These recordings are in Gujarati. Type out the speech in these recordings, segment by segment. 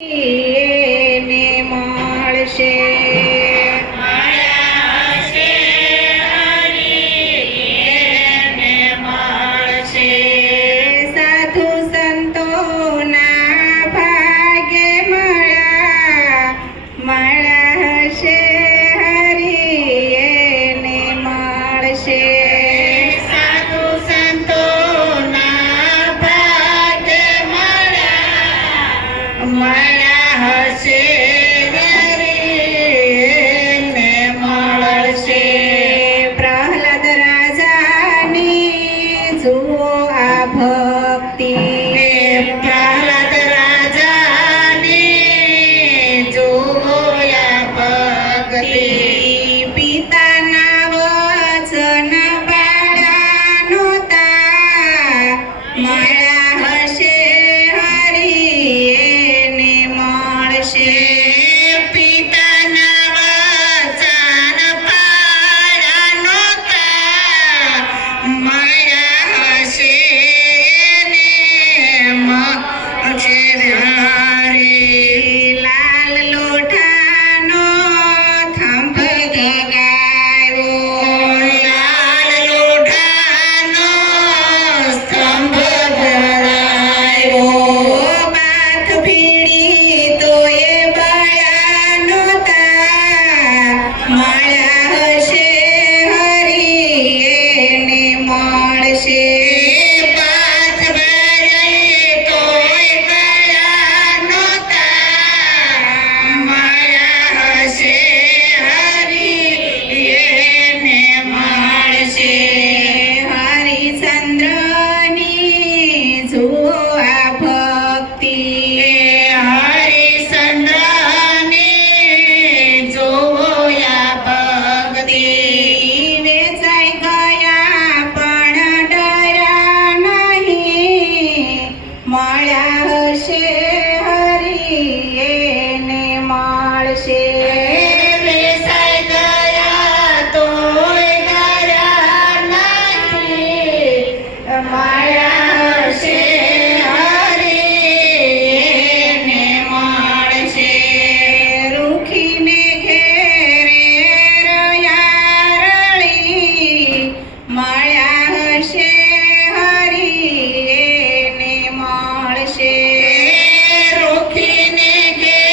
એને મળશે સાધુ સંતોના ભાગે મળ્યા હશે હરી એને મળશે સાધુ સંતોના ભાગે મળ્યા હશે હરીને મળશે. પ્રહલાદ રાજાની જુઓ આ ભક્તિ પ્રહલાદ રાજાની જોયા ભક્તિ પિતાના વચન પાળ્યા નહોતા મળ્યા હશે હરી એને મળશે પિતાના વચન પાળ્યા નહોતા મળ્યા હશે ને મળશે હરી. લાલ લોઢાનો થંભ ધગાવ્યો લાલ લોઢાનો સ્તંભ ધરાવ્યો. બાથ ભીડી તોય બળ્યા નહોતા મળ્યા હશે હરી એને મળશે બાથ ભરાઈ તોય ગયા નહોતા મળ્યા હશે હરી એને મળશે. હરિચંદ્રની જુઓ આ ભક્તિ હરિચંદ્રની જોયા ભક્તિ વેચાઈ ગયા પણ ડર્યા નહીં મળ્યા હશે હરી એને મળશે વેચાઈ ગયા તોય ડર્યા નથી મળ્યા હશે હરી એને મળશે. રૂખીને ઘેરે રળિયારળી મળ્યા હશે હરી એને મળશે રોકીને ઘેરે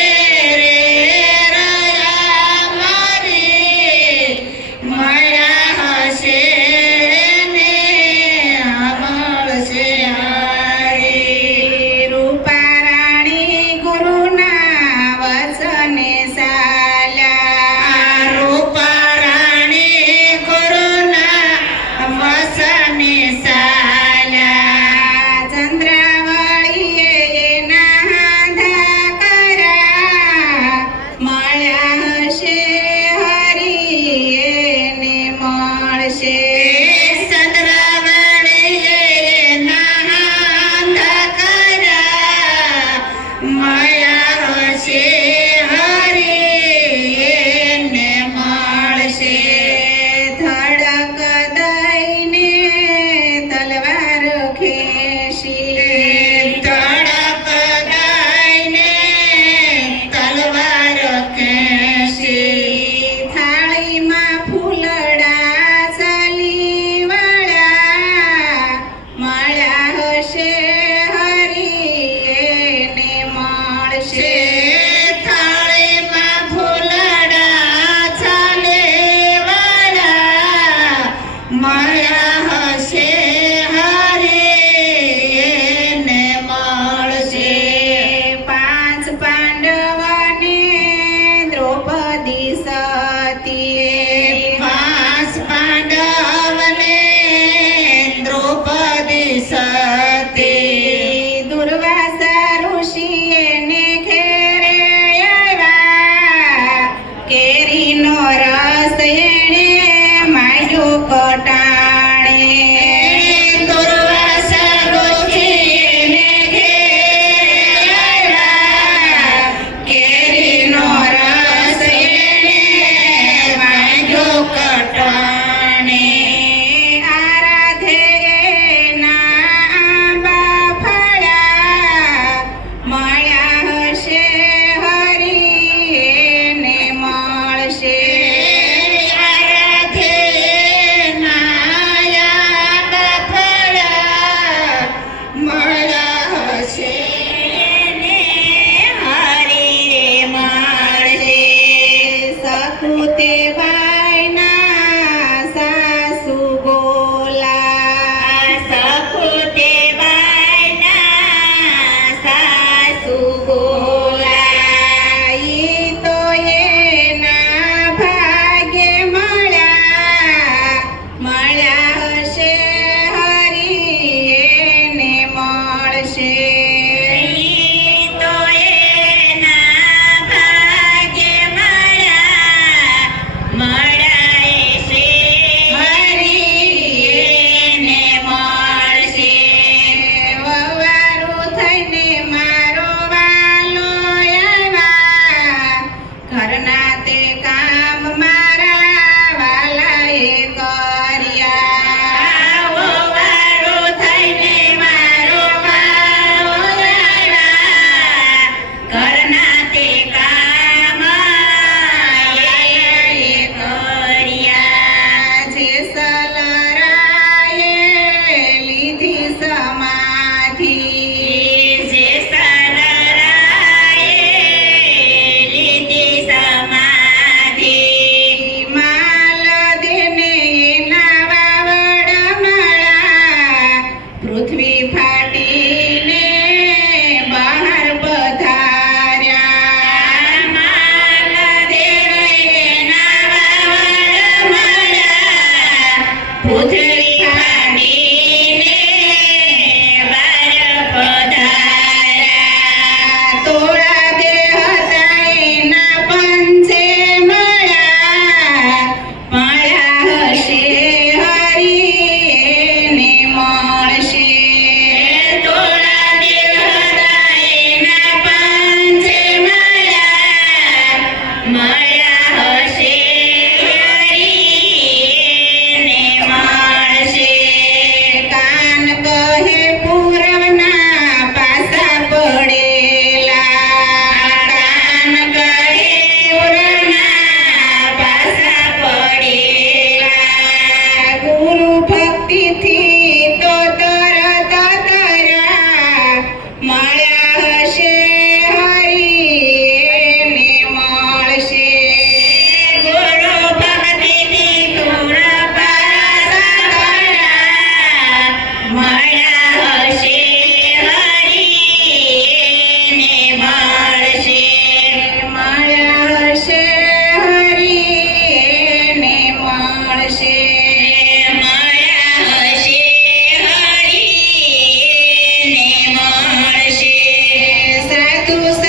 તું